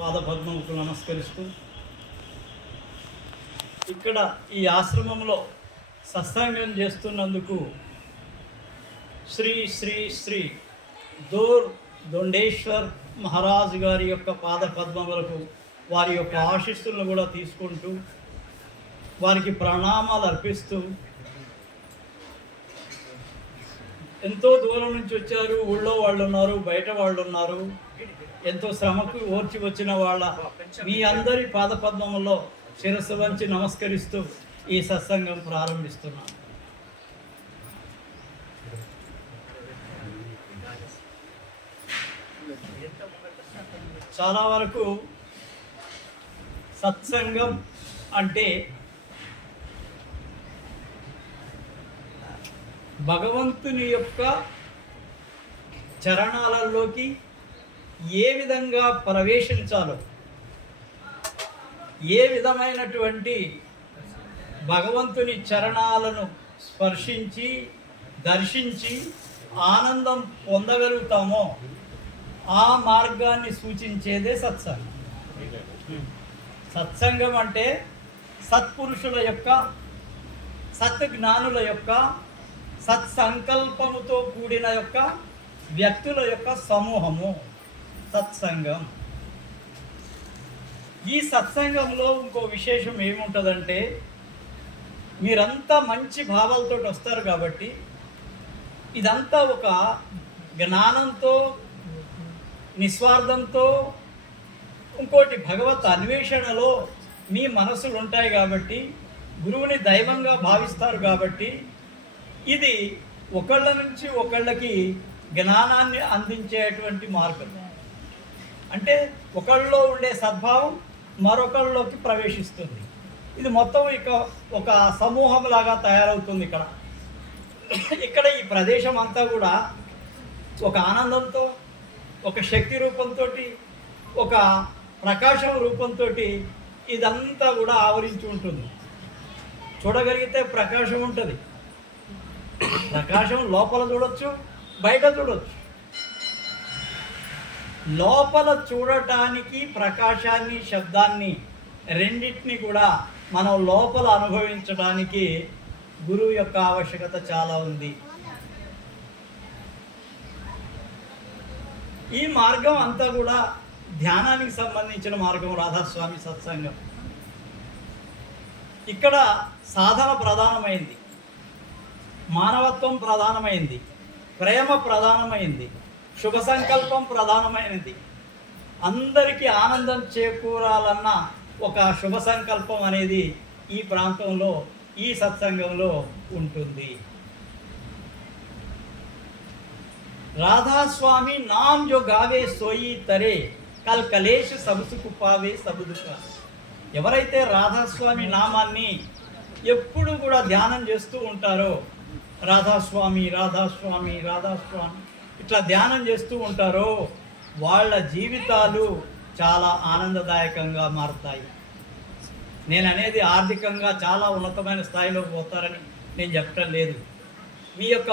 పాదపద్మముకు నమస్కరిస్తూ ఇక్కడ ఈ ఆశ్రమంలో సత్సంగం చేస్తున్నందుకు శ్రీ శ్రీ శ్రీ దూర్ దొండేశ్వర్ మహారాజు గారి యొక్క పాదపద్మములకు వారి యొక్క ఆశీస్సులను కూడా తీసుకుంటూ వారికి ప్రణామాలు అర్పిస్తూ, ఎంతో దూరం నుంచి వచ్చారు, ఊళ్ళో వాళ్ళు ఉన్నారు, బయట వాళ్ళు ఉన్నారు, ఎంతో శ్రమకు ఓర్చి వచ్చిన వాళ్ళ మీ అందరి పాదపద్మములో శిరస్సు వంచి నమస్కరిస్తూ ఈ సత్సంగం ప్రారంభిస్తున్నాను. చాలా వరకు సత్సంగం అంటే భగవంతుని యొక్క చరణాలలోకి ఏ విధంగా ప్రవేశించాలో, ఏ విధమైనటువంటి భగవంతుని చరణాలను స్పర్శించి దర్శించి ఆనందం పొందగలుగుతామో ఆ మార్గాన్ని సూచించేదే సత్సంగం. సత్సంగం అంటే సత్పురుషుల యొక్క, సత్జ్ఞానుల యొక్క, సత్సంకల్పముతో కూడిన యొక్క వ్యక్తుల యొక్క సమూహము సత్సంగం. ఈ సత్సంగంలో ఇంకో విశేషం ఏముంటుందంటే, మీరంతా మంచి భావాలతో వస్తారు కాబట్టి ఇదంతా ఒక జ్ఞానంతో, నిస్వార్థంతో, ఇంకోటి భగవత్ అన్వేషణలో మీ మనసులు ఉంటాయి కాబట్టి, గురువుని దైవంగా భావిస్తారు కాబట్టి, ఇది ఒకళ్ళ నుంచి ఒకళ్ళకి జ్ఞానాన్ని అందించేటువంటి మార్గం. అంటే ఒకళ్ళలో ఉండే సద్భావం మరొకళ్ళలోకి ప్రవేశిస్తుంది. ఇది మొత్తం ఇక ఒక సమూహం లాగా తయారవుతుంది. ఇక్కడ ఈ ప్రదేశం అంతా కూడా ఒక ఆనందంతో, ఒక శక్తి రూపంతో, ఒక ప్రకాశం రూపంతో ఇదంతా కూడా ఆవరించి ఉంటుంది. చూడగలిగితే ప్రకాశం ఉంటుంది. ప్రకాశం లోపల చూడొచ్చు, బయట చూడొచ్చు. లోపల చూడటానికి ప్రకాశాన్ని, శబ్దాన్ని రెండింటిని కూడా మనం లోపల అనుభవించడానికి గురువు యొక్క ఆవశ్యకత చాలా ఉంది. ఈ మార్గం అంతా కూడా ధ్యానానికి సంబంధించిన మార్గం. రాధాస్వామి సత్సంగం ఇక్కడ సాధన ప్రధానమైంది, మానవత్వం ప్రధానమైంది, ప్రేమ ప్రధానమైంది, శుభ సంకల్పం ప్రధానమైనది. అందరికీ ఆనందం చేకూరాలన్న ఒక శుభ సంకల్పం అనేది ఈ ప్రాంతంలో, ఈ సత్సంగంలో ఉంటుంది. రాధాస్వామి నామ్ జో గావే సోయి తరే కల్ కలేష్ సబుసుకు పావే సబుదుక. ఎవరైతే రాధాస్వామి నామాన్ని ఎప్పుడు కూడా ధ్యానం చేస్తూ ఉంటారో, రాధాస్వామి రాధాస్వామి రాధాస్వామి ఇట్లా ధ్యానం చేస్తూ ఉంటారో, వాళ్ళ జీవితాలు చాలా ఆనందదాయకంగా మారుతాయి. నేను అనేది ఆర్థికంగా చాలా ఉన్నతమైన స్థాయిలోకి పోతారని నేను చెప్పటం లేదు. మీ యొక్క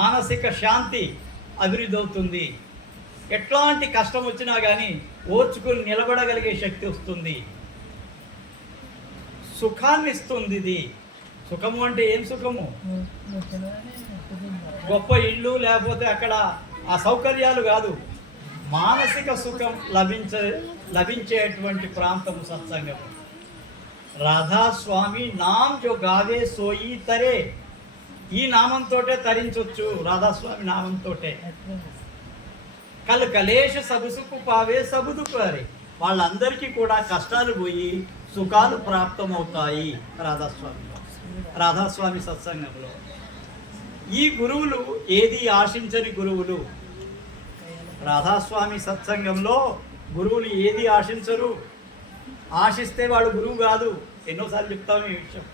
మానసిక శాంతి అభివృద్ధి అవుతుంది. ఎట్లాంటి కష్టం వచ్చినా కానీ ఓర్చుకుని నిలబడగలిగే శక్తి వస్తుంది. సుఖాన్ని ఇస్తుంది. ఇది సుఖము అంటే ఏం సుఖము? గొప్ప ఇళ్ళు లేకపోతే అక్కడ ఆ సౌకర్యాలు కాదు, మానసిక సుఖం లభించేటువంటి ప్రాంతము సత్సంగం. రాధాస్వామి నామ్ జో గావే సోయి తరే, ఈ నామంతోటే తరించవచ్చు. రాధాస్వామి నామంతోటే. కల్ కలేష సబుసుకు పావే సబుదుకు అరే, వాళ్ళందరికీ కూడా కష్టాలు పోయి సుఖాలు ప్రాప్తమవుతాయి రాధాస్వామి సత్సంగంలో. ఈ గురువులు ఏది ఆశించని గురువులు. రాధాస్వామి సత్సంగంలో గురువులు ఏది ఆశించరు. ఆశిస్తే వాడు గురువు కాదు. ఎన్నోసార్లు చెప్తాము ఈ విషయం.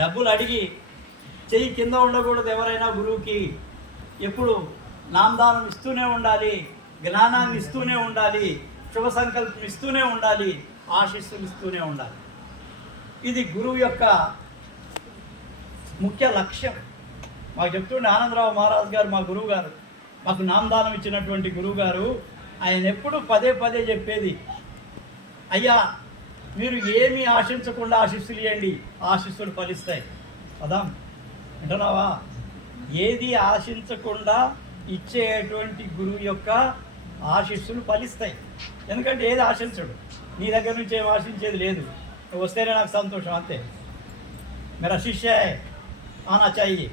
డబ్బులు అడిగి చెయ్యి కింద ఉండకూడదు ఎవరైనా గురువుకి. ఎప్పుడు నామదానం ఇస్తూనే ఉండాలి, జ్ఞానాన్ని ఇస్తూనే ఉండాలి, శుభ సంకల్పం ఇస్తూనే ఉండాలి, ఆశీస్సులు ఇస్తూనే ఉండాలి. ఇది గురువు యొక్క ముఖ్య లక్ష్యం. మాకు చెప్తుండే ఆనందరావు మహారాజ్ గారు, మా గురువు గారు, మాకు నామదానం ఇచ్చినటువంటి గురువు గారు, ఆయన ఎప్పుడు పదే పదే చెప్పేది, అయ్యా మీరు ఏమీ ఆశించకుండా ఆశీస్సులు ఇవ్వండి, ఆశీస్సులు ఫలిస్తాయి. పదాం వింటున్నావా? ఏది ఆశించకుండా ఇచ్చేటువంటి గురువు యొక్క ఆశీస్సులు ఫలిస్తాయి. ఎందుకంటే ఏది ఆశించడు, నీ దగ్గర నుంచి ఏం ఆశించేది లేదు. నువ్వు వస్తేనే నాకు సంతోషం, అంతే. मेरा शिष्य है आना चाहिए,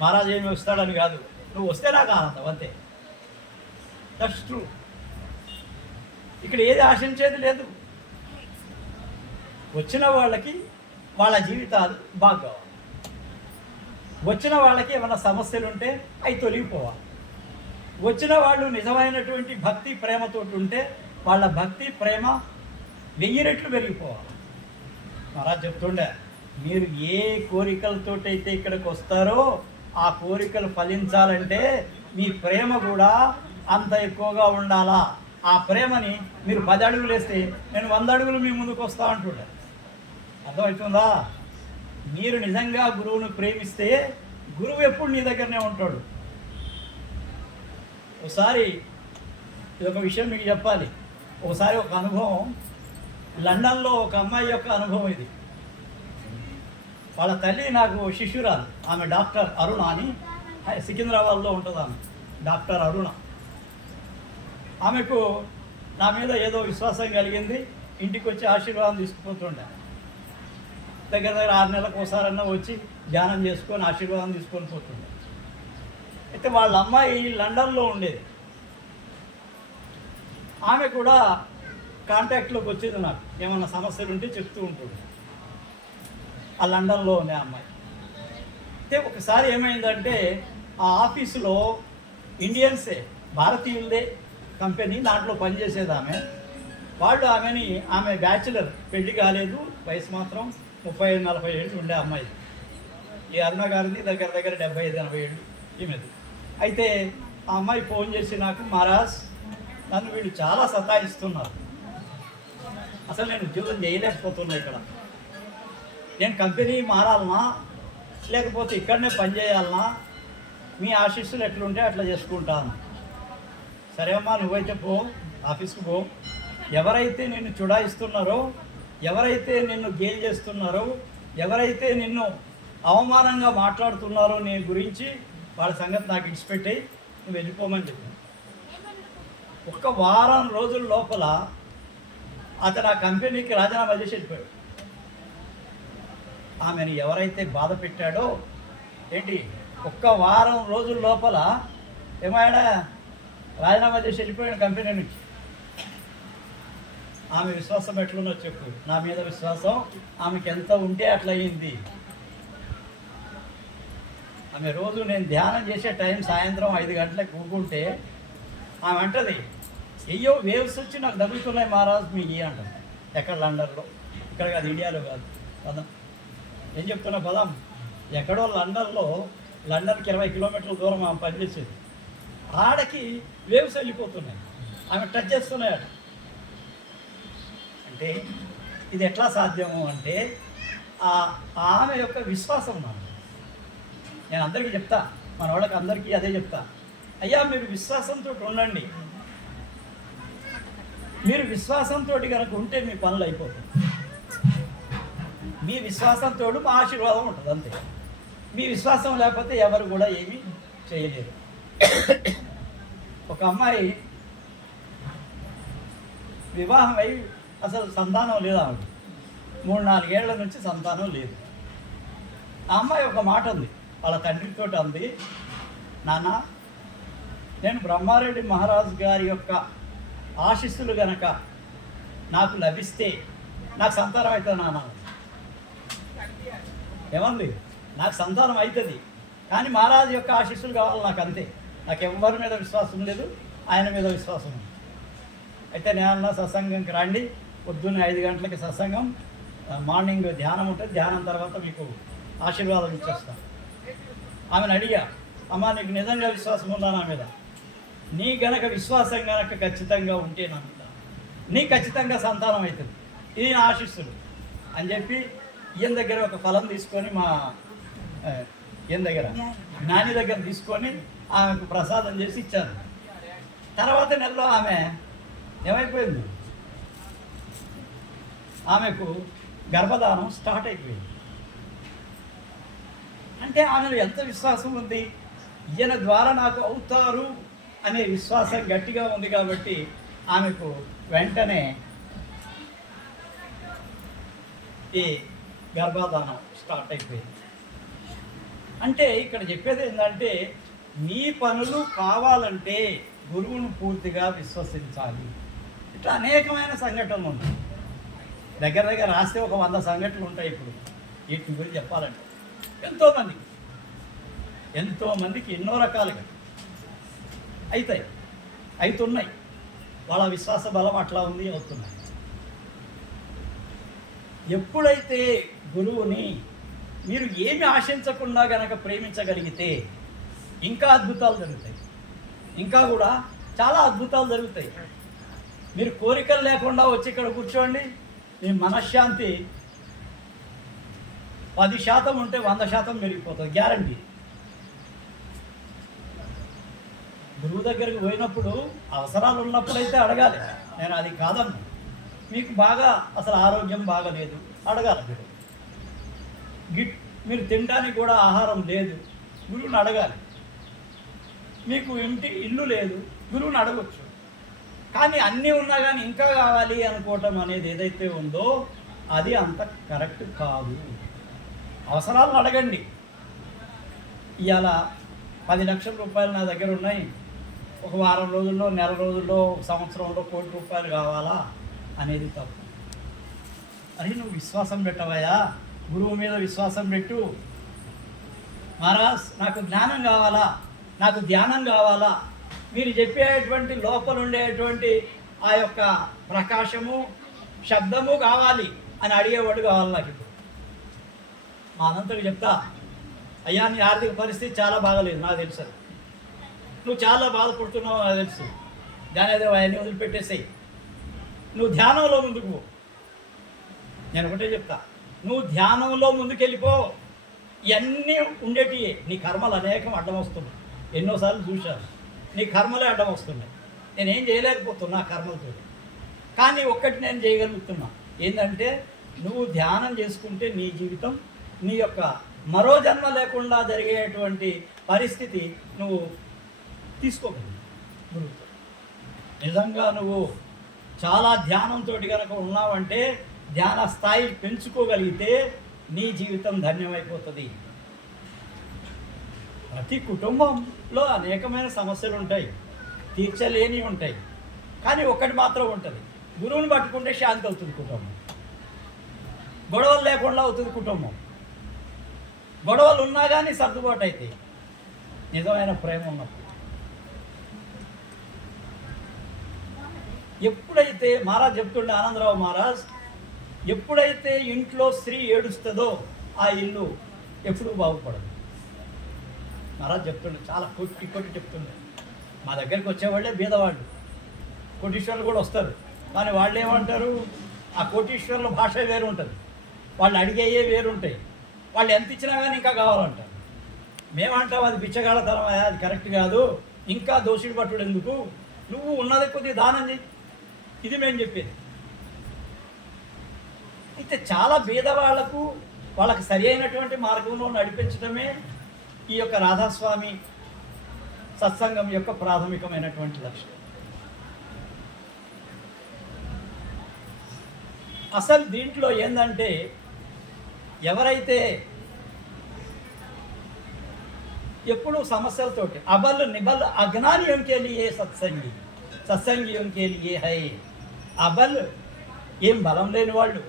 మహారాజ్ ఏమి వస్తాడని కాదు, నువ్వు వస్తే నాకు ఆనందం, అంతే. That's true. ఇక్కడ ఏది ఆశించేది లేదు. వచ్చిన వాళ్ళకి వాళ్ళ జీవితాలు బాగా కావాలి. వచ్చిన వాళ్ళకి ఏమైనా సమస్యలు ఉంటే అవి తొలగిపోవాలి. వచ్చిన వాళ్ళు నిజమైనటువంటి భక్తి ప్రేమతో ఉంటే వాళ్ళ భక్తి ప్రేమ 1000 రెట్లు పెరిగిపోవాలి. మహారాజ్ చెప్తుండే, మీరు ఏ కోరికలతోటైతే ఇక్కడికి వస్తారో ఆ కోరికలు ఫలించాలంటే మీ ప్రేమ కూడా అంత ఎక్కువగా ఉండాలా. ఆ ప్రేమని మీరు 10 అడుగులు వేస్తే నేను 100 అడుగులు మీ ముందుకు వస్తా అంటుండే. అర్థమవుతుందా? మీరు నిజంగా గురువును ప్రేమిస్తే గురువు ఎప్పుడు నీ దగ్గరనే ఉంటాడు. ఒకసారి ఇది ఒక విషయం మీకు చెప్పాలి. ఒకసారి ఒక అనుభవం, లండన్లో ఒక అమ్మాయి యొక్క అనుభవం ఇది. వాళ్ళ తల్లి నాకు శిష్యురాలు, ఆమె డాక్టర్ అరుణ అని, సికింద్రాబాద్లో ఉంటుంది ఆమె, డాక్టర్ అరుణ. ఆమెకు నా మీద ఏదో విశ్వాసం కలిగింది. ఇంటికి వచ్చి ఆశీర్వాదం తీసుకుపోతుండే. దగ్గర 6 నెలలకు ఒకసారన్నా వచ్చి ధ్యానం చేసుకొని ఆశీర్వాదం తీసుకొని పోతుండే. అయితే వాళ్ళ అమ్మాయి లండన్లో ఉండేది. ఆమె కూడా కాంటాక్ట్లోకి వచ్చేది, నాకు ఏమన్నా సమస్యలు ఉంటే చెప్తూ ఉంటుంది. ఆ లండన్లో ఉండే అమ్మాయి. అయితే ఒకసారి ఏమైందంటే ఆ ఆఫీసులో ఇండియన్సే, భారతీయులదే కంపెనీ, దాంట్లో పనిచేసేది ఆమె. వాళ్ళు ఆమె బ్యాచులర్, పెళ్లి కాలేదు, వయసు మాత్రం 35-40 ఏళ్ళు ఉండే అమ్మాయి. ఈ అరుణ గారిది దగ్గర 75-80 ఏళ్ళు ఈమెది. అయితే ఆ అమ్మాయి ఫోన్ చేసి నాకు, మహారాజ్ నన్ను వీళ్ళు చాలా సతాయిస్తున్నారు, అసలు నేను ఉద్యోగం చేయలేకపోతున్నా, ఇక్కడ నేను కంపెనీ మారాలనా లేకపోతే ఇక్కడనే పనిచేయాలనా, మీ ఆశీస్సులు ఎట్లుంటే అట్లా చేసుకుంటాను. సరే అమ్మా, నువ్వైతే పో, ఆఫీస్కి పో. ఎవరైతే నిన్ను చుడాయిస్తున్నారో, ఎవరైతే నిన్ను గేల్ చేస్తున్నారో, ఎవరైతే నిన్ను అవమానంగా మాట్లాడుతున్నారో నీ గురించి, వాళ్ళ సంగతి నాకు ఇడిచిపెట్టాయి, నువ్వు వెళ్ళిపోమని చెప్పాను. 1 వారం రోజుల లోపల అతను ఆ కంపెనీకి రాజీనామా చేసి వెళ్ళిపోయాడు. ఆమెను ఎవరైతే బాధ పెట్టాడో, ఏంటి 1 వారం రోజుల లోపల ఏమాడా రాజీనామా చేసి వెళ్ళిపోయాడు కంపెనీ నుంచి. ఆమె విశ్వాసం ఎట్లున్నో చెప్పు. నా మీద విశ్వాసం ఆమెకి ఎంత ఉంటే అట్లా అయింది. ఆమె రోజు నేను ధ్యానం చేసే టైం సాయంత్రం 5 గంటలకు కూకుంటే ఆమె అంటది, అయ్యో వేవ్స్ వచ్చి నాకు తగులుతున్నాయి మహారాజ్ మీకు అంటారు. ఎక్కడ? లండన్లో. ఇక్కడ కాదు, ఇండియాలో కాదు. పదం ఏం చెప్తున్నా పదం. ఎక్కడో లండన్కి 20 కిలోమీటర్ల దూరం ఆమె పనిచేసేది. ఆడకి వేవ్స్ వెళ్ళిపోతున్నాయి, ఆమె టచ్ చేస్తున్నాయట. అంటే ఇది ఎట్లా సాధ్యము అంటే ఆమె యొక్క విశ్వాసం. నేను అందరికీ చెప్తా, మన వాళ్ళకి అందరికీ అదే చెప్తా, అయ్యా మీరు విశ్వాసంతో ఉండండి. మీరు విశ్వాసంతో కనుక ఉంటే మీ పనులు అయిపోతాయి. మీ విశ్వాసంతో మా ఆశీర్వాదం ఉంటుంది, అంతే. మీ విశ్వాసం లేకపోతే ఎవరు కూడా ఏమీ చేయలేరు. ఒక అమ్మాయి వివాహం అయి అసలు సంతానం లేదు ఆమెకి. 3-4 ఏళ్ల నుంచి సంతానం లేదు. ఆ అమ్మాయి ఒక మాట ఉంది, వాళ్ళ తండ్రితో అంది, నాన్న నేను బ్రహ్మారెడ్డి మహారాజు గారి యొక్క ఆశీస్సులు గనక నాకు లభిస్తే నాకు సంతానం అవుతుంది నాన్న. ఏమంది? నాకు సంతానం అవుతుంది, కానీ మహారాజు యొక్క ఆశీస్సులు కావాలి నాకు, అంతే. నాకు ఎవరి మీద విశ్వాసం లేదు, ఆయన మీద విశ్వాసం ఉంది. అయితే నేను సత్సంగంకి రండి, పొద్దున్న 5 గంటలకి సత్సంగం, మార్నింగ్ ధ్యానం ఉంటుంది, ధ్యానం తర్వాత మీకు ఆశీర్వాదం ఇచ్చేస్తాను. ఆమెను అడిగా, అమ్మ నీకు నిజంగా విశ్వాసం ఉందా నా మీద? నీ గనక విశ్వాసం గనక ఖచ్చితంగా ఉంటే నా మీద నీ ఖచ్చితంగా సంతానం అవుతుంది, ఇది నా ఆశిస్తులు అని చెప్పి ఈయన దగ్గర ఒక ఫలం తీసుకొని, మా ఈయన దగ్గర జ్ఞాని దగ్గర తీసుకొని ఆమెకు ప్రసాదం చేసి ఇచ్చాను. తర్వాత నెలలో ఆమె ఏమైపోయింది, ఆమెకు గర్భధానం స్టార్ట్ అయిపోయింది. అంటే ఆమెలో ఎంత విశ్వాసం ఉంది, ఈయన ద్వారా నాకు అవుతారు అనే విశ్వాసం గట్టిగా ఉంది కాబట్టి ఆమెకు వెంటనే ఈ గర్భధానం స్టార్ట్ అయిపోయింది. అంటే ఇక్కడ చెప్పేది ఏంటంటే, మీ పనులు కావాలంటే గురువును పూర్తిగా విశ్వసించాలి. ఇట్లా అనేకమైన సంఘటనలు ఉంటాయి. దగ్గర దగ్గర రాస్తే ఒక 100 సంఘటనలు ఉంటాయి. ఇప్పుడు వీటి గురించి చెప్పాలంటే ఎంతోమందికి ఎన్నో రకాలుగా అవుతున్నాయి. వాళ్ళ విశ్వాస బలం అట్లా ఉంది, అవుతున్నాయి. ఎప్పుడైతే గురువుని మీరు ఏమి ఆశించకుండా గనక ప్రేమించగలిగితే ఇంకా అద్భుతాలు జరుగుతాయి. ఇంకా కూడా చాలా అద్భుతాలు జరుగుతాయి. మీరు కోరికలు లేకుండా వచ్చి ఇక్కడ కూర్చోండి, మీ మనశ్శాంతి 10% ఉంటే 100% పెరిగిపోతుంది, గ్యారంటీ. గురువు దగ్గరికి పోయినప్పుడు అవసరాలు ఉన్నప్పుడైతే అడగాలి. నేను అది కాదన్నా, మీకు బాగా అసలు ఆరోగ్యం బాగలేదు అడగాలి. మీరు తినడానికి కూడా ఆహారం లేదు, గురువుని అడగాలి. మీకు ఇల్లు లేదు, గురువుని అడగచ్చు. కానీ అన్నీ ఉన్నా కానీ ఇంకా కావాలి అనుకోవటం అనేది ఏదైతే ఉందో అది అంత కరెక్ట్ కాదు. అవసరాలను అడగండి. ఇవాళ 10 లక్షల రూపాయలు నా దగ్గర ఉన్నాయి, ఒక వారం రోజుల్లో, నెల రోజుల్లో, ఒక సంవత్సరంలో ₹1,00,00,000 కావాలా అనేది తప్పు. అది నువ్వు విశ్వాసం పెట్టవయ్యా, గురువు మీద విశ్వాసం పెట్టు. మహారాజ్ నాకు జ్ఞానం కావాలా, నాకు ధ్యానం కావాలా, మీరు చెప్పేటువంటి లోపల ఉండేటువంటి ఆ యొక్క ప్రకాశము, శబ్దము కావాలి అని అడిగేవాడు కావాలి నాకు. ఇప్పుడు మా అనంతకు చెప్తా, అయ్యా నీ ఆర్థిక పరిస్థితి చాలా బాగలేదు నాకు తెలుసు, నువ్వు చాలా బాధపడుతున్నావు నాకు తెలుసు, దాని ఏదో అవన్నీ వదిలిపెట్టేసాయి, నువ్వు ధ్యానంలో ముందుకు పో. నేను ఒకటే చెప్తా, నువ్వు ధ్యానంలో ముందుకెళ్ళిపో. ఇవన్నీ ఉండేటివి, నీ కర్మలు అనేకం అడ్డం వస్తున్నాయి. ఎన్నోసార్లు చూశాను, నీ కర్మలే అడ్డం వస్తున్నాయి. నేనేం చేయలేకపోతున్నా కర్మలతో. కానీ ఒక్కటి నేను చేయగలుగుతున్నా, ఏంటంటే నువ్వు ధ్యానం చేసుకుంటే నీ జీవితం, నీ యొక్క మరో జన్మ లేకుండా జరిగేటువంటి పరిస్థితి నువ్వు తీసుకోగలవు గురువుతో. నిజంగా నువ్వు చాలా ధ్యానంతో కనుక ఉన్నావంటే, ధ్యాన స్థాయి పెంచుకోగలిగితే నీ జీవితం ధన్యమైపోతుంది. ప్రతి కుటుంబంలో అనేకమైన సమస్యలు ఉంటాయి, తీర్చలేని ఉంటాయి. కానీ ఒక్కటి మాత్రం ఉంటుంది, గురువుని పట్టుకుంటే శాంతి అవుతుంది కుటుంబం. గొడవలు లేకుండా అవుతుంది కుటుంబం. గొడవలు ఉన్నా కానీ సర్దుబాటు అవుతాయి నిజమైన ప్రేమ ఉన్నప్పుడు. ఎప్పుడైతే మహారాజ్ చెప్తుండే, ఆనందరావు మహారాజ్, ఎప్పుడైతే ఇంట్లో స్త్రీ ఏడుస్తుందో ఆ ఇల్లు ఎప్పుడూ బాగుపడదు. మహారాజ్ చెప్తుండే, చాలా కొట్టి చెప్తుండే. మా దగ్గరికి వచ్చేవాళ్ళే బీదవాళ్ళు, కోటీశ్వర్లు కూడా వస్తారు. కానీ వాళ్ళు ఏమంటారు, ఆ కోటీశ్వర్ల భాష వేరు ఉంటుంది, వాళ్ళు అడిగేయే వేరుంటాయి. వాళ్ళు ఎంత ఇచ్చినా కానీ ఇంకా కావాలంటారు. మేమంటాం అది బిచ్చగాళ్ళతనం, అది కరెక్ట్ కాదు, ఇంకా దోషుడు పట్టుడు ఎందుకు, నువ్వు ఉన్నది కొద్దిగా దానం చేయి. ఇది మేము చెప్పేది. అయితే చాలా బీదవాళ్లకు వాళ్ళకి సరి అయినటువంటి మార్గంలో నడిపించడమే ఈ యొక్క రాధాస్వామి సత్సంగం యొక్క ప్రాథమికమైనటువంటి లక్ష్యం. అసలు దీంట్లో ఏంటంటే, ఎవరైతే ఎప్పుడు సమస్యలతోటి అబల్ నిబల్ అజ్ఞానియం కే లియే సత్సంగి, సత్సంగియం కే లియే హై. అబల్ ఏం బలం లేని వాళ్ళు,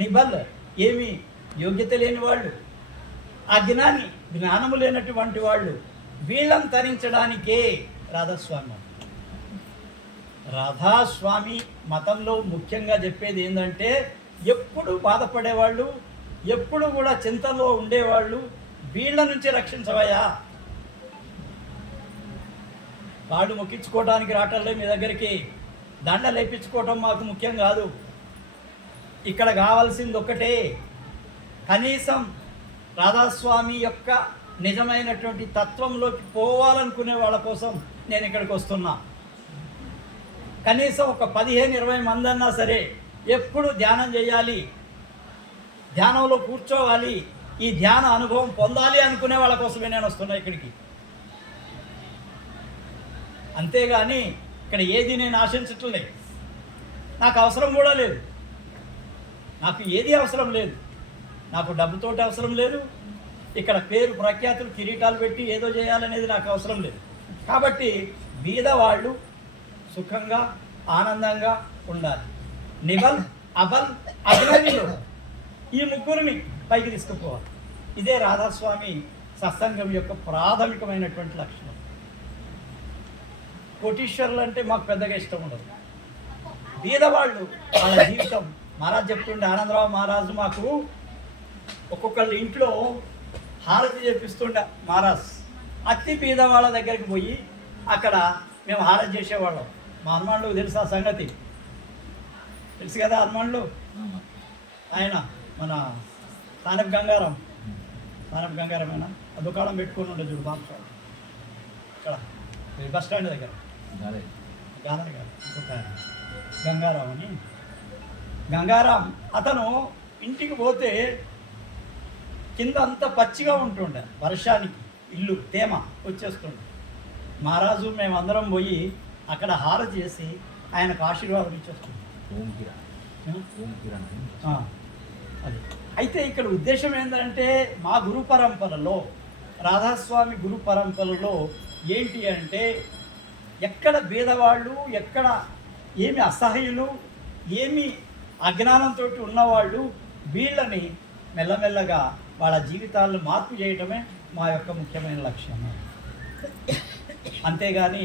నిబల్ ఏమి యోగ్యత లేని వాళ్ళు, అజ్ఞాని జ్ఞానము లేనటువంటి వాళ్ళు, వీళ్ళని తరించడానికే రాధాస్వామి. రాధాస్వామి మతంలో ముఖ్యంగా చెప్పేది ఏంటంటే, ఎప్పుడు బాధపడేవాళ్ళు, ఎప్పుడు కూడా చింతలో ఉండేవాళ్ళు, వీళ్ళ నుంచి రక్షించవయ్యా. వాళ్ళు మొక్కించుకోవడానికి రావటంలే మీ దగ్గరికి, దండ లేపించుకోవటం మాకు ముఖ్యం కాదు. ఇక్కడ కావాల్సింది ఒక్కటే, కనీసం రాధాస్వామి యొక్క నిజమైనటువంటి తత్వంలోకి పోవాలనుకునే వాళ్ళ కోసం నేను ఇక్కడికి వస్తున్నా. కనీసం ఒక 15-20 మంది అన్నా సరే ఎప్పుడు ధ్యానం చేయాలి, ధ్యానంలో కూర్చోవాలి, ఈ ధ్యాన అనుభవం పొందాలి అనుకునే వాళ్ళ కోసమే నేను వస్తున్నా ఇక్కడికి. అంతేగాని ఇక్కడ ఏది నేను ఆశించట్లేదు, నాకు అవసరం కూడా లేదు, నాకు ఏది అవసరం లేదు, నాకు డబ్బుతోటి అవసరం లేదు, ఇక్కడ పేరు ప్రఖ్యాతులు కిరీటాలు పెట్టి ఏదో చేయాలనేది నాకు అవసరం లేదు. కాబట్టి బీదవాళ్ళు సుఖంగా ఆనందంగా ఉండాలి. నిబల్ అబల్ అగ్నవిలో ఈ ముగ్గురిని పైకి తీసుకుపోవాలి. ఇదే రాధాస్వామి సత్సంగం యొక్క ప్రాథమికమైనటువంటి లక్షణం. కోటీశ్వరులు అంటే మాకు పెద్దగా ఇష్టం ఉండదు. బీదవాళ్ళు వాళ్ళ జీవితం, మహారాజ్ చెప్తుండే, ఆనందరావు మహారాజు మాకు ఒక్కొక్కళ్ళ ఇంట్లో హారతి చేపిస్తుండే మహారాజ్. అతి బీదవాళ్ళ దగ్గరికి పోయి అక్కడ మేము హారతి చేసేవాళ్ళం. మా హనుమాన్లు తెలుసు ఆ సంగతి, తెలుసు కదా హనుమాన్లు. ఆయన మన తానప్ గంగారమేనా ఆ దుకాణం పెట్టుకుని ఉండే చూడు బాబు ఇక్కడ బస్ స్టాండ్ దగ్గర గానర్ గారు ఇంకొక గంగారాం అని. గంగారాం అతను ఇంటికి పోతే కింద అంతా పచ్చిగా ఉంటుండే, వర్షానికి ఇల్లు తేమ వచ్చేస్తుండే. మహారాజు మేమందరం పోయి అక్కడ హారతి చేసి ఆయనకు ఆశీర్వాదం ఇచ్చేస్తుంది. అది అయితే ఇక్కడ ఉద్దేశం ఏంటంటే, మా గురు పరంపరలో, రాధాస్వామి గురు పరంపరలో ఏంటి అంటే, ఎక్కడ భేదవాళ్ళు, ఎక్కడ ఏమి అసహ్యులు, ఏమి అజ్ఞానంతో ఉన్నవాళ్ళు, వీళ్ళని మెల్లమెల్లగా వాళ్ళ జీవితాలను మార్పు చేయటమే మా యొక్క ముఖ్యమైన లక్ష్యం. అంతేగాని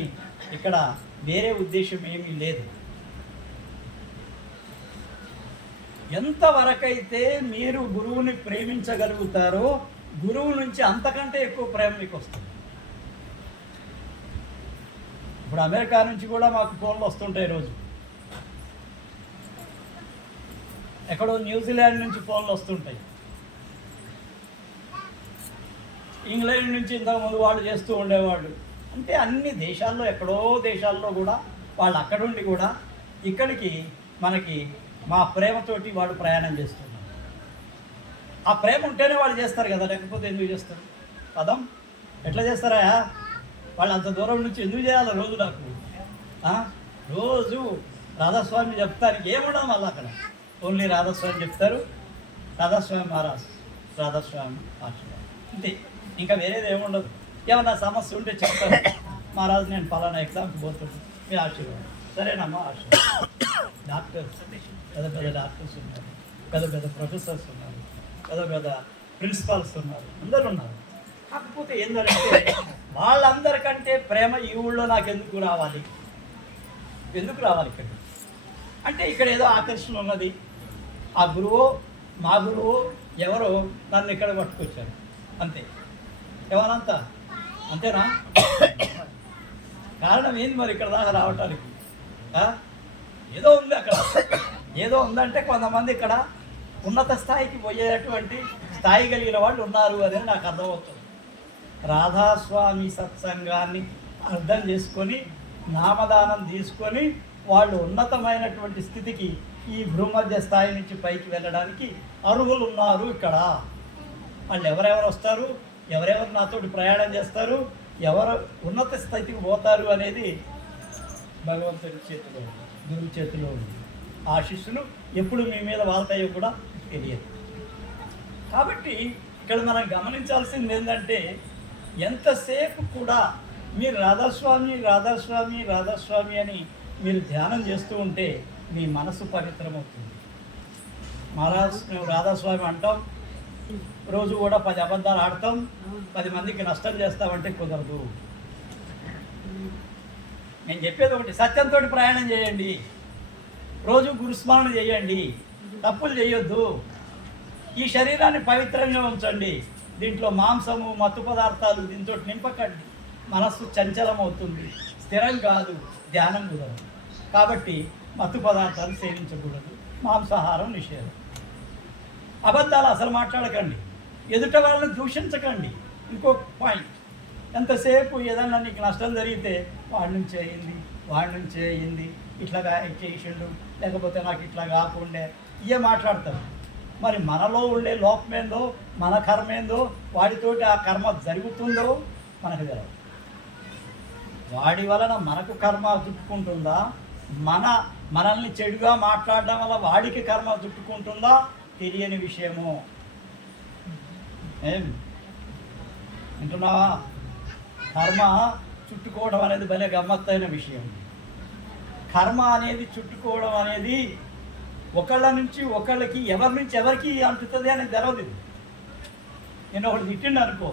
ఇక్కడ వేరే ఉద్దేశం ఏమీ లేదు. ఎంతవరకైతే మీరు గురువుని ప్రేమించగలుగుతారో గురువు నుంచి అంతకంటే ఎక్కువ ప్రేమ మీకు వస్తుంది. ఇప్పుడు అమెరికా నుంచి కూడా మాకు ఫోన్లు వస్తుంటాయి రోజు, ఎక్కడో న్యూజిలాండ్ నుంచి ఫోన్లు వస్తుంటాయి, ఇంగ్లాండ్ నుంచి ఇంతకుముందు వాళ్ళు చేస్తూ ఉండేవాళ్ళు. అంటే అన్ని దేశాల్లో, ఎక్కడో దేశాల్లో కూడా వాళ్ళు అక్కడుండి కూడా ఇక్కడికి మనకి మా ప్రేమతోటి వాడు ప్రయాణం చేస్తున్నారు. ఆ ప్రేమ ఉంటేనే వాళ్ళు చేస్తారు కదా, లేకపోతే ఎందుకు చేస్తారు? పదం ఎట్లా చేస్తారా? వాళ్ళు అంత దూరం నుంచి ఎందుకు చేయాలి రోజు? నాకు రోజు రాధాస్వామి చెప్తానికి ఏముండదు మళ్ళీ అక్కడ, ఓన్లీ రాధాస్వామి చెప్తారు, రాధాస్వామి మహారాజ్, రాధాస్వామి ఆశీర్వాదం, అంతే. ఇంకా వేరేది ఏముండదు. ఏమన్నా సమస్య ఉంటే చెప్తారు, మహారాజు నేను పలానా ఎగ్జామ్కి పోతుంది, మీ ఆశీర్వాదం, సరేనమ్మా ఆశీర్వాదం. డాక్టర్స్, పెద్ద పెద్ద డాక్టర్స్ ఉన్నారు, పెద్ద పెద్ద ప్రొఫెసర్స్ ఉన్నారు, పెద్ద పెద్ద ప్రిన్సిపాల్స్ ఉన్నారు, అందరు ఉన్నారు. కాకపోతే ఏంటంటే వాళ్ళందరికంటే ప్రేమ ఈ ఊళ్ళో నాకు ఎందుకు రావాలి ఇక్కడ అంటే, ఇక్కడ ఏదో ఆకర్షణ ఉన్నది. ఆ గురువు, మా గురువు ఎవరో నన్ను ఇక్కడ పట్టుకొచ్చారు, అంతే. ఏమనంతా అంతేనా? కారణం ఏంది మరి ఇక్కడ దాకా రావటానికి? ఏదో ఉంది అక్కడ, ఏదో ఉందంటే కొంతమంది ఇక్కడ ఉన్నత స్థాయికి పోయేటువంటి స్థాయి కలిగిన వాళ్ళు ఉన్నారు అనేది నాకు అర్థమవుతుంది. రాధాస్వామి సత్సంగాన్ని అర్థం చేసుకొని నామదానం తీసుకొని వాళ్ళు ఉన్నతమైనటువంటి స్థితికి, ఈ భూమధ్య స్థాయి నుంచి పైకి వెళ్ళడానికి అర్హులు ఉన్నారు ఇక్కడ. వాళ్ళు ఎవరెవరు వస్తారు, ఎవరెవరు నాతోటి ప్రయాణం చేస్తారు, ఎవరు ఉన్నత స్థితికి పోతారు అనేది భగవంతుడి చేతిలో, గురువు చేతిలో ఉంది. ఆశీస్సులు ఎప్పుడు మీ మీద వాళ్తాయో కూడా తెలియదు. కాబట్టి ఇక్కడ మనం గమనించాల్సింది ఏంటంటే, ఎంతసేపు కూడా మీరు రాధాస్వామి రాధాస్వామి రాధాస్వామి అని మీరు ధ్యానం చేస్తూ ఉంటే మీ మనసు పవిత్రమవుతుంది. మహారాజ్ మేము రాధాస్వామి అంటాం, రోజు కూడా 10 అబద్ధాలు ఆడతాం, 10 మందికి నష్టం చేస్తామంటే కుదరదు. నేను చెప్పేది ఒకటి, సత్యంతో ప్రయాణం చేయండి, రోజు గురుస్మరణ చేయండి, తప్పులు చేయొద్దు, ఈ శరీరాన్ని పవిత్రంగా ఉంచండి, దీంట్లో మాంసము మత్తు పదార్థాలు దీంతో నింపకండి, మనస్సు చంచలం అవుతుంది, స్థిరం కాదు, ధ్యానం కుదరదు. కాబట్టి మత్తు పదార్థాలు సేవించకూడదు, మాంసాహారం నిషేధం. అబద్ధాలు అసలు మాట్లాడకండి, ఎదుట వాళ్ళని దూషించకండి. ఇంకో పాయింట్, ఎంతసేపు ఏదన్నా నీకు నష్టం జరిగితే వాళ్ళ నుంచి అయింది, వాడి నుంచి అయింది, ఇట్లాగా చేసిండు, లేకపోతే నాకు ఇట్లా కాకుండే ఇవే మాట్లాడతారు. మరి మనలో ఉండే లోపమేందో, మన కర్మ ఏందో, వాడితోటి ఆ కర్మ జరుగుతుందో మనకు తెలియదు. వాడి వలన మనకు కర్మ చుట్టుకుంటుందా, మనల్ని చెడుగా మాట్లాడడం వల్ల వాడికి కర్మ చుట్టుకుంటుందా తెలియని విషయము. ఏం వింటున్నావా? కర్మ చుట్టుకోవడం అనేది భలే గమ్మత్తైన విషయం. కర్మ అనేది చుట్టుకోవడం అనేది ఒకళ్ళ నుంచి ఒకళ్ళకి, ఎవరి నుంచి ఎవరికి అంటుతుంది అనేది తెలవదు. నేను ఒకటి తిట్టిండు అనుకో,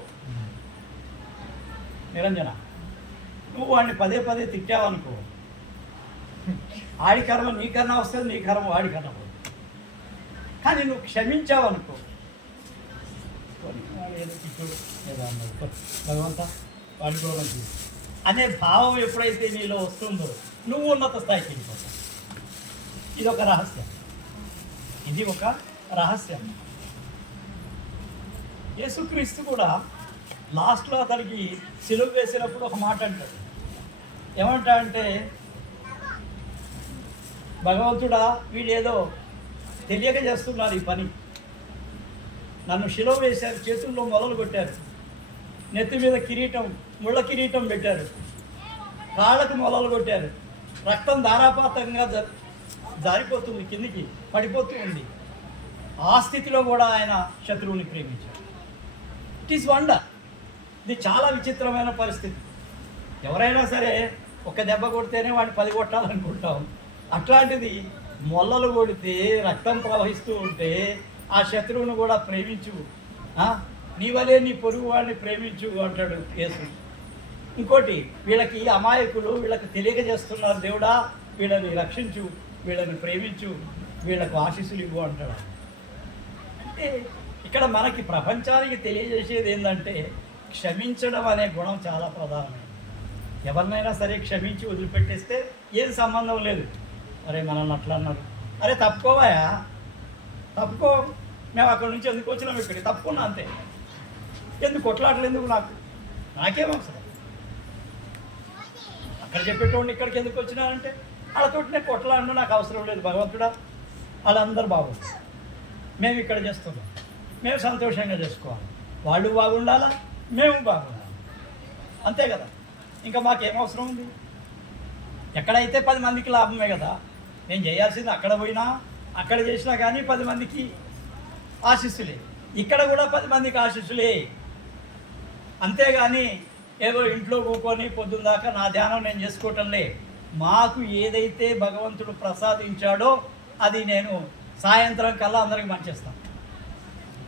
నిరంజన, నువ్వు వాడిని పదే పదే తిట్టావనుకో, ఆడి కర్మ నీ కన్నా వస్తుంది, నీ కర్మ వాడి కన్నా పోతుంది. కానీ నువ్వు క్షమించావనుకో, ఏదో తిట్టుడు ఏదో అన్నాడు భగవంత వాడి కూడా అనే భావం ఎప్పుడైతే నీలో వస్తుందో నువ్వు ఉన్నత స్థాయికి వెళ్ళిపోతావు. ఇది ఒక రహస్యం, ఇది ఒక రహస్యం. యేసుక్రీస్తు కూడా లాస్ట్లో అతనికి సిలువ వేసినప్పుడు ఒక మాట అంటాడు. ఏమంటా అంటే, భగవంతుడా వీళ్ళేదో తెలియక చేస్తున్నారు ఈ పని, నన్ను శిలువ వేశారు, చేతుల్లో మొదలు కొట్టారు, నెత్తి మీద కిరీటం, ముళ్ళ కిరీటం పెట్టారు, కాళ్ళకు మొలలు కొట్టారు, రక్తం ధారాపాతంగా జారిపోతుంది, కిందికి పడిపోతూ ఉంది. ఆ స్థితిలో కూడా ఆయన శత్రువుని ప్రేమించాడు. It is wonder. ఇది చాలా విచిత్రమైన పరిస్థితి. ఎవరైనా సరే ఒక దెబ్బ కొడితేనే వాడిని 10 కొట్టాలనుకుంటాం. అట్లాంటిది మొల్లలు కొడితే రక్తం ప్రవహిస్తూ ఉంటే ఆ శత్రువును కూడా ప్రేమించు, నీ వలే నీ పొరుగు వాడిని ప్రేమించు అంటాడు యేసు. ఇంకోటి, వీళ్ళకి అమాయకులు, వీళ్ళకి తెలియక చేస్తున్నారు, దేవుడా వీళ్ళని రక్షించు, వీళ్ళని ప్రేమించు, వీళ్ళకు ఆశీస్సులు ఇవ్వు అంటాడు. అంటే ఇక్కడ మనకి ప్రపంచానికి తెలియజేసేది ఏంటంటే, క్షమించడం అనే గుణం చాలా ప్రధానమైనది. ఎవరినైనా సరే క్షమించి వదిలిపెట్టేస్తే ఏం సంబంధం లేదు. అరే మనల్ని అట్లా అన్నారు, అరే తప్పుకోవాయా, తప్పుకో, మేము అక్కడి నుంచి ఎందుకు వచ్చినాం, ఇక్కడికి తప్పుకున్నా అంతే, ఎందుకు కొట్లాటలు ఎందుకు, నాకేమవసరం, అక్కడ చెప్పేటోడిని ఇక్కడికి ఎందుకు వచ్చినారంటే వాళ్ళతో నేను కొట్లాడను, నాకు అవసరం లేదు భగవంతుడా, వాళ్ళందరూ బాగుంటారు, మేము ఇక్కడ చేస్తున్నాం, మేము సంతోషంగా చేసుకోవాలి, వాళ్ళు బాగుండాలా, మేము బాగుండాలి, అంతే కదా. ఇంకా మాకేం అవసరం ఉంది? ఎక్కడైతే 10 మందికి లాభమే కదా. నేను చేయాల్సింది అక్కడ పోయినా, అక్కడ చేసినా కానీ 10 మందికి ఆశీస్సులే, ఇక్కడ కూడా 10 మందికి ఆశీస్సులే. అంతేగాని ఏదో ఇంట్లో కూకొని పొద్దున్నదాకా నా ధ్యానం నేను చేసుకోవటంలే. మాకు ఏదైతే భగవంతుడు ప్రసాదించాడో అది నేను సాయంత్రం కల్లా అందరికి పంచేస్తాను.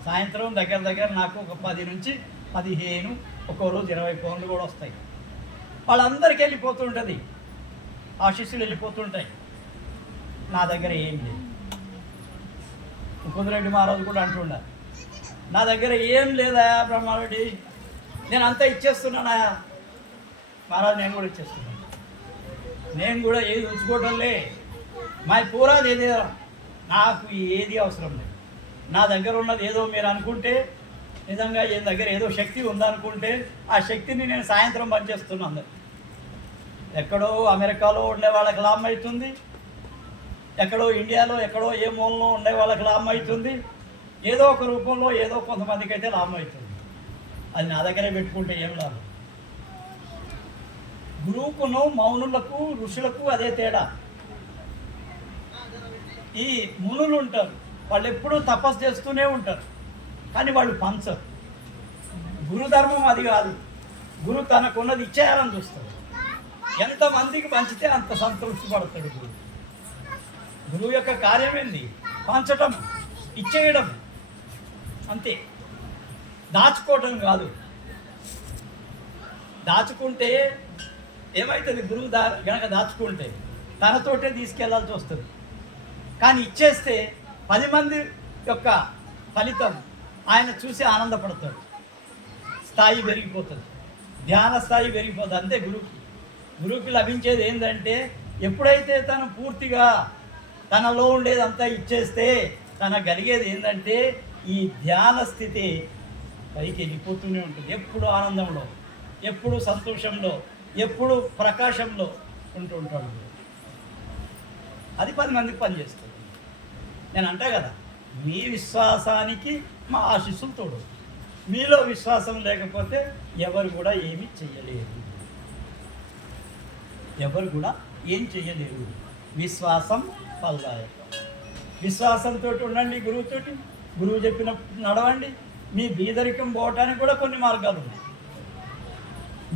సాయంత్రం దగ్గర నాకు ఒక 10 నుంచి 15, ఒక్కో రోజు 20 ఫోన్లు కూడా వస్తాయి. వాళ్ళందరికీ వెళ్ళిపోతుంటుంది, ఆశీస్సులు వెళ్ళిపోతుంటాయి. నా దగ్గర ఏం లేదు. ముకుందరెడ్డి మహారాజు కూడా అంటుండారు, నా దగ్గర ఏం లేదా బ్రహ్మారెడ్డి, నేను అంతా ఇచ్చేస్తున్నానాయా. మహారాజు నేను కూడా ఇచ్చేస్తున్నాను, నేను కూడా ఏది ఉంచుకోవటంలే, మా పూరాది ఏది, నాకు ఏది అవసరం లేదు. నా దగ్గర ఉన్నది ఏదో మీరు అనుకుంటే, నిజంగా ఏ దగ్గర ఏదో శక్తి ఉందనుకుంటే ఆ శక్తిని నేను సాయంత్రం పనిచేస్తున్నాను. అందరు ఎక్కడో అమెరికాలో ఉండే వాళ్ళకి లాభం అవుతుంది, ఎక్కడో ఇండియాలో ఎక్కడో ఏ మూలలో ఉండే వాళ్ళకి లాభం అవుతుంది, ఏదో ఒక రూపంలో ఏదో కొంతమందికి అయితే లాభం అవుతుంది. అది నా దగ్గరే పెట్టుకుంటే ఏం లాభం? గురువుకును మౌనులకు ఋషులకు అదే తేడా. ఈ మునులు ఉంటారు, వాళ్ళు ఎప్పుడూ తపస్సు చేస్తూనే ఉంటారు, కానీ వాళ్ళు పంచరు. గురుధర్మం అది కాదు. గురువు తనకున్నది ఇచ్చేయాలని చూస్తాడు. ఎంతమందికి పంచితే అంత సంతృప్తి పడతాడు గురువు. గురువు యొక్క కార్యం ఏంది? పంచటం, ఇచ్చేయడం, అంతే. దాచుకోవటం కాదు. దాచుకుంటే ఏమవుతుంది? గురువు గనక దాచుకుంటే తనతోటే తీసుకెళ్లాల్సి వస్తుంది. కానీ ఇచ్చేస్తే 10 మంది యొక్క ఫలితం ఆయన చూసి ఆనందపడతాడు, స్థాయి పెరిగిపోతుంది, ధ్యాన స్థాయి పెరిగిపోతుంది. అంతే గురువుకి లభించేది ఏంటంటే, ఎప్పుడైతే తను పూర్తిగా తనలో ఉండేదంతా ఇచ్చేస్తే తన కలిగేది ఏంటంటే ఈ ధ్యాన స్థితి పైకి వెళ్ళిపోతూనే ఉంటుంది. ఎప్పుడు ఆనందంలో, ఎప్పుడు సంతోషంలో, ఎప్పుడు ప్రకాశంలో, చేసుకుంటూ ఉంటాడు. అది 10 మందికి పనిచేస్తుంది. నేను అంటా కదా, మీ విశ్వాసానికి మా ఆశీస్సులు తోడు. మీలో విశ్వాసం లేకపోతే ఎవరు కూడా ఏమీ చెయ్యలేరు. ఎవరు కూడా ఏం చెయ్యలేరు. విశ్వాసం ఫలదాయకం. విశ్వాసంతో ఉండండి, గురువుతోటి. గురువు చెప్పిన నడవండి. మీ బీదరికం పోవడానికి కూడా కొన్ని మార్గాలు ఉన్నాయి.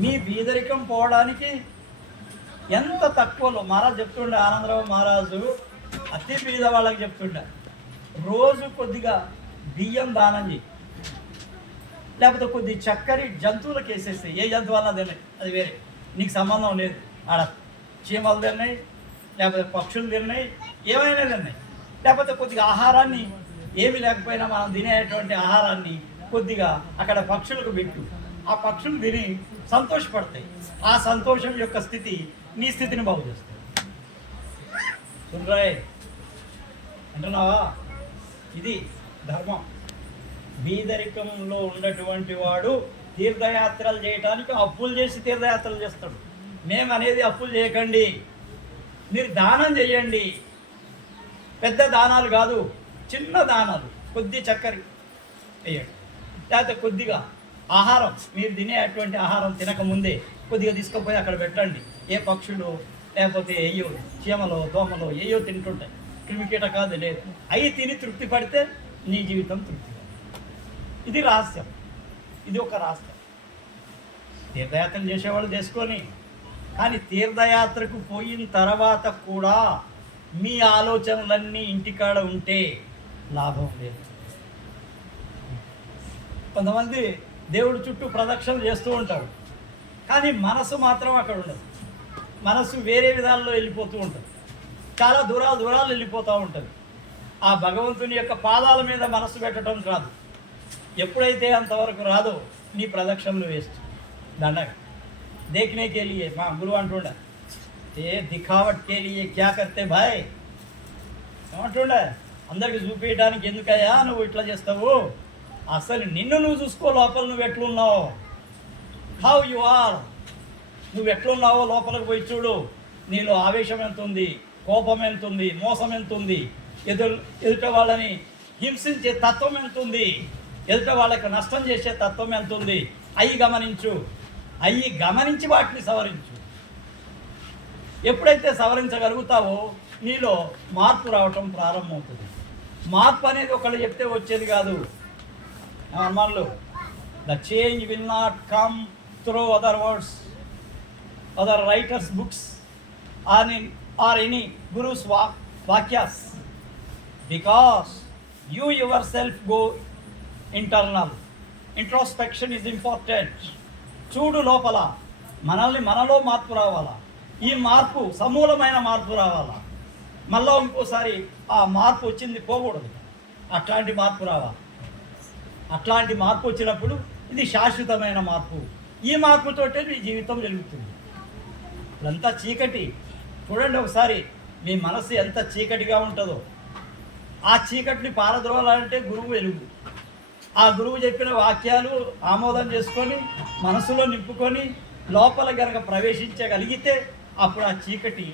మీ బీదరికం పోవడానికి ఎంత తక్కువలో మహారాజు చెప్తుండే, ఆనందరావు మహారాజు అతి బీద వాళ్ళకి చెప్తుండే, రోజు కొద్దిగా బియ్యం దానం చేయి, లేకపోతే కొద్ది చక్కెర జంతువులకు వేసేస్తే, ఏ జంతువు అన్నా తిన్నాయి, అది వేరే, నీకు సంబంధం లేదు. ఆడ చీమలు తిన్నాయి, లేకపోతే పక్షులు తిన్నాయి, ఏమైనా తిన్నాయి. లేకపోతే కొద్దిగా ఆహారాన్ని, ఏమి లేకపోయినా మనం తినేటువంటి ఆహారాన్ని కొద్దిగా అక్కడ పక్షులకు పెట్టు. ఆ పక్షులు తిని సంతోషపడతాయి. ఆ సంతోషం యొక్క స్థితి నీ స్థితిని బాగు చేస్తుంది. సుందరాయ్ అంటున్నావా? ఇది ధర్మం. బీదరికంలో ఉన్నటువంటి వాడు తీర్థయాత్రలు చేయడానికి అప్పులు చేసి తీర్థయాత్రలు చేస్తాడు. మేము అనేది అప్పులు చేయకండి, మీరు దానం చేయండి. పెద్ద దానాలు కాదు, చిన్న దానాలు. కొద్ది చక్కెర వేయండి, లేకపోతే కొద్దిగా ఆహారం, మీరు తినేటువంటి ఆహారం తినకముందే కొద్దిగా తీసుకుపోయి అక్కడ పెట్టండి. ఏ పక్షులు లేకపోతే ఏయో చీమలో దోమలో ఏయో తింటుంటాయి, క్రిమికీటకాలు లేదు. అవి తిని తృప్తి పడితే నీ జీవితం తృప్తి. ఇది రహస్యం. ఇది ఒక రహస్యం. తీర్థయాత్రలు చేసేవాళ్ళు చేసుకొని, కానీ తీర్థయాత్రకు పోయిన తర్వాత కూడా మీ ఆలోచనలన్నీ ఇంటికాడ ఉంటే లాభం లేదు. కొంతమంది దేవుడి చుట్టూ ప్రదక్షిణలు చేస్తూ ఉంటారు, కానీ మనసు మాత్రం అక్కడ ఉండదు. మనసు వేరే విధాల్లో వెళ్ళిపోతూ ఉంటుంది, చాలా దూరాలు వెళ్ళిపోతూ ఉంటుంది. ఆ భగవంతుని యొక్క పాదాల మీద మనసు పెట్టడం రాదు. ఎప్పుడైతే అంతవరకు రాదో నీ ప్రదక్షిణలు వేస్ట్, దండగ. देखने के लिए మా గురువు అంటుండే, ఏ దిఖావట్ కే లియే క్యా కర్తే భాయ్ ఏమంటుండే, అందరికి చూపించడానికి ఎందుకయ్యా నువ్వు ఇట్లా చేస్తావు? అసలు నిన్ను నువ్వు చూసుకో, లోపల నువ్వు ఎట్లున్నావు, హౌ యు ఆర్, నువ్వు ఎట్లున్నావో లోపలికి పోయి చూడు. నీలో ఆవేశం ఎంత ఉంది, కోపం ఎంత ఉంది, మోసం ఎంత ఉంది, ఎదుట వాళ్ళని హింసించే తత్వం ఎంత ఉంది, ఎదుట వాళ్ళకి నష్టం చేసే తత్వం ఎంత ఉంది, అవి గమనించు. అవి గమనించి వాటిని సవరించు. ఎప్పుడైతే సవరించగలుగుతావో నీలో మార్పు రావటం ప్రారంభమవుతుంది. మార్పు అనేది ఒకళ్ళు చెప్తే వచ్చేది కాదు. మనలో the change will not come through other words, other writers books or any gurus వాక్యాస్, because you yourself go internal. Introspection is important. చూడు లోపల, మనలో మార్పు రావాలా. ఈ మార్పు సమూలమైన మార్పు రావాలా. మళ్ళీ ఇంకోసారి ఆ మార్పు వచ్చింది పోకూడదు, అట్లాంటి మార్పు రావాలి. అట్లాంటి మార్పు వచ్చినప్పుడు ఇది శాశ్వతమైన మార్పు. ఈ మార్పుతోటే మీ జీవితం వెలుగుతుంది. ఇదంతా చీకటి. చూడండి ఒకసారి, మీ మనసు ఎంత చీకటిగా ఉంటుందో. ఆ చీకటిని పారద్రోలాలంటే గురువు వెలుగు. ఆ గురువు చెప్పిన వాక్యాలు ఆమోదం చేసుకొని మనసులో నింపుకొని లోపల గనక ప్రవేశించగలిగితే అప్పుడు ఆ చీకటి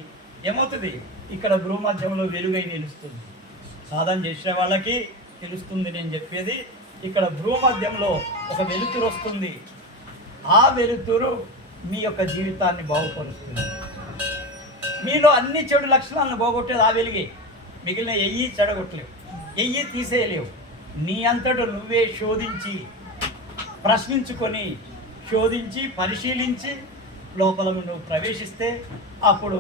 ఏమవుతుంది, ఇక్కడ భూమధ్యంలో వెలుగై నిలుస్తుంది. సాధన చేసే వాళ్ళకి తెలుస్తుంది నేను చెప్పేది. ఇక్కడ భూమధ్యంలో ఒక వెలుతురు వస్తుంది. ఆ వెలుతురు మీ యొక్క జీవితాన్ని బాగుపరుస్తుంది. మీలో అన్ని చెడు లక్షణాలను పోగొట్టేది ఆ వెలుగే. మిగిలిన ఎయ్యి చెడగొట్టలేవు, ఎయ్యి తీసేయలేవు. నీ అంతట నువ్వే శోధించి, ప్రశ్నించుకొని, శోధించి, పరిశీలించి లోపల నువ్వు ప్రవేశిస్తే అప్పుడు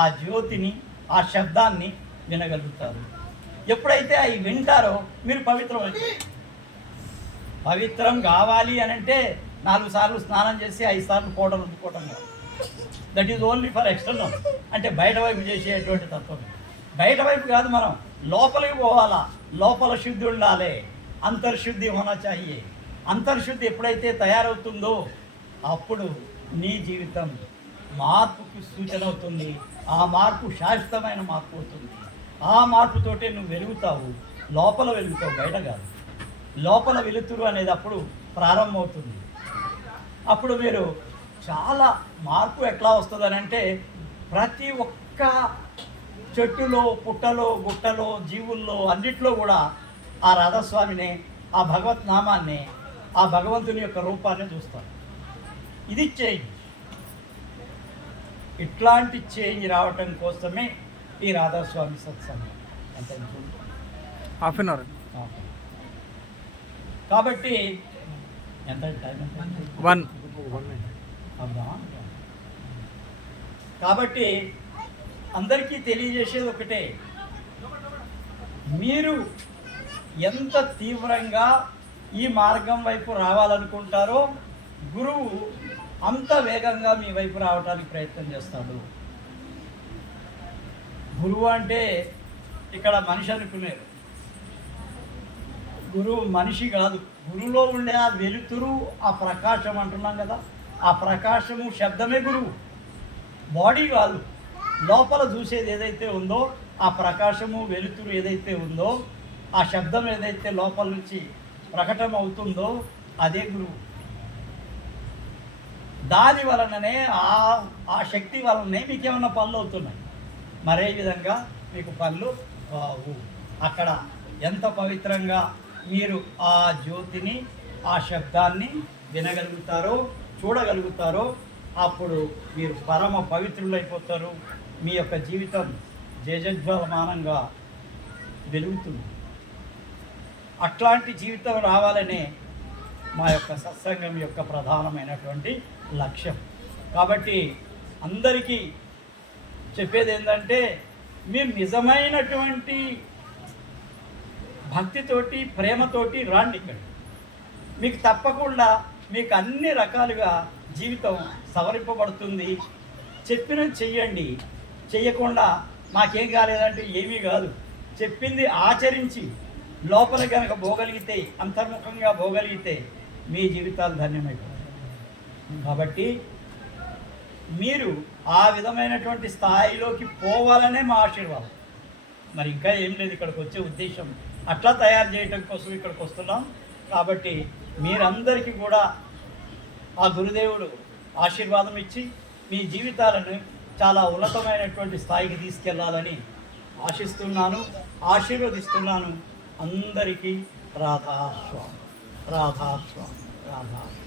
ఆ జ్యోతిని, ఆ శబ్దాన్ని వినగలుగుతారు. ఎప్పుడైతే అవి వింటారో మీరు పవిత్రం కావాలి అని అంటే 4 సార్లు స్నానం చేసి 5 సార్లు పౌడర్ రుద్దుకోవటం కాదు. That is only for external, అంటే బయట వైపు చేసేటువంటి తత్వం. బయట వైపు కాదు, మనం లోపలికి పోవాలా. లోపల శుద్ధి ఉండాలి, అంతర్శుద్ధి హోనా చాహియే. అంతర్శుద్ధి ఎప్పుడైతే తయారవుతుందో అప్పుడు నీ జీవితం మార్పుకి సూచన అవుతుంది. ఆ మార్పు శాశ్వతమైన మార్పు అవుతుంది. ఆ మార్పుతోటే నువ్వు వెలుగుతావు, లోపల వెలుగుతావు, బయట కాదు. లోపల వెలుతురు అనేది అప్పుడు ప్రారంభమవుతుంది. అప్పుడు మీరు చాలా మార్పు ఎట్లా వస్తుందని అంటే, ప్రతి ఒక్క చెట్టులో, పుట్టలో, గుట్టలో, జీవుల్లో అన్నిట్లో కూడా ఆ రాధాస్వామిని, ఆ భగవత్ నామాన్ని, ఆ భగవంతుని యొక్క రూపాన్ని చూస్తారు. ఇది చేంజ్. ఇట్లాంటి చేంజ్ రావటం కోసమే ఈ రాధాస్వామి సత్సంగం. ఎంత హాఫ్ అన్ అవర్. కాబట్టి ఎంత టైం? 1. కాబట్టి అందరికీ తెలియజేసేది ఒకటే, మీరు ఎంత తీవ్రంగా ఈ మార్గం వైపు రావాలనుకుంటారో గురువు అంత వేగంగా మీ వైపు రావడానికి ప్రయత్నం చేస్తాడు. గురువు అంటే ఇక్కడ మనిషి అనుకునేరు. గురువు మనిషి కాదు. గురువులో ఉండే ఆ వెలుతురు, ఆ ప్రకాశం అంటున్నాం కదా, ఆ ప్రకాశము శబ్దమే గురువు, బాడీ కాదు. లోపల చూసేది ఏదైతే ఉందో, ఆ ప్రకాశము వెలుతురు ఏదైతే ఉందో, ఆ శబ్దం ఏదైతే లోపల నుంచి ప్రకటన అవుతుందో అదే గురువు. దాని వలననే ఆ శక్తి వలననే మీకు ఏమైనా పనులు అవుతున్నాయి. మరే విధంగా మీకు పనులు కావు. అక్కడ ఎంత పవిత్రంగా మీరు ఆ జ్యోతిని, ఆ శబ్దాన్ని వినగలుగుతారో, చూడగలుగుతారో అప్పుడు మీరు పరమ పవిత్రులైపోతారు. మీ యొక్క జీవితం జయజజ్వలమానంగా వెలుగుతుంది. అట్లాంటి జీవితం రావాలనే మా యొక్క సత్సంగం యొక్క ప్రధానమైనటువంటి లక్ష్యం. కాబట్టి అందరికీ చెప్పేది ఏంటంటే, మీరు నిజమైనటువంటి భక్తితోటి, ప్రేమతోటి రాండి ఇక్కడ. మీకు తప్పకుండా మీకు అన్ని రకాలుగా జీవితం సవరింపబడుతుంది. చెప్పినది చెయ్యండి. చెయ్యకుండా మాకేం కాలేదంటే ఏమీ కాదు. చెప్పింది ఆచరించి లోపల కనుక పోగలిగితే, అంతర్ముఖంగా పోగలిగితే మీ జీవితాలు ధన్యమైపోతాయి. కాబట్టి మీరు ఆ విధమైనటువంటి స్థాయిలోకి పోవాలనే మా ఆశీర్వాదం. మరి ఇంకా ఏం లేదు. ఇక్కడికి వచ్చే ఉద్దేశం అట్లా తయారు చేయడం కోసం ఇక్కడికి వస్తున్నాం. కాబట్టి మీరందరికీ కూడా ఆ గురుదేవుడు ఆశీర్వాదం ఇచ్చి మీ జీవితాలను చాలా ఉన్నతమైనటువంటి స్థాయికి తీసుకెళ్లాలని ఆశిస్తున్నాను, ఆశీర్వదిస్తున్నాను. అందరికీ రాధాస్వామి, రాధాస్వామి, రాధాస్వామి.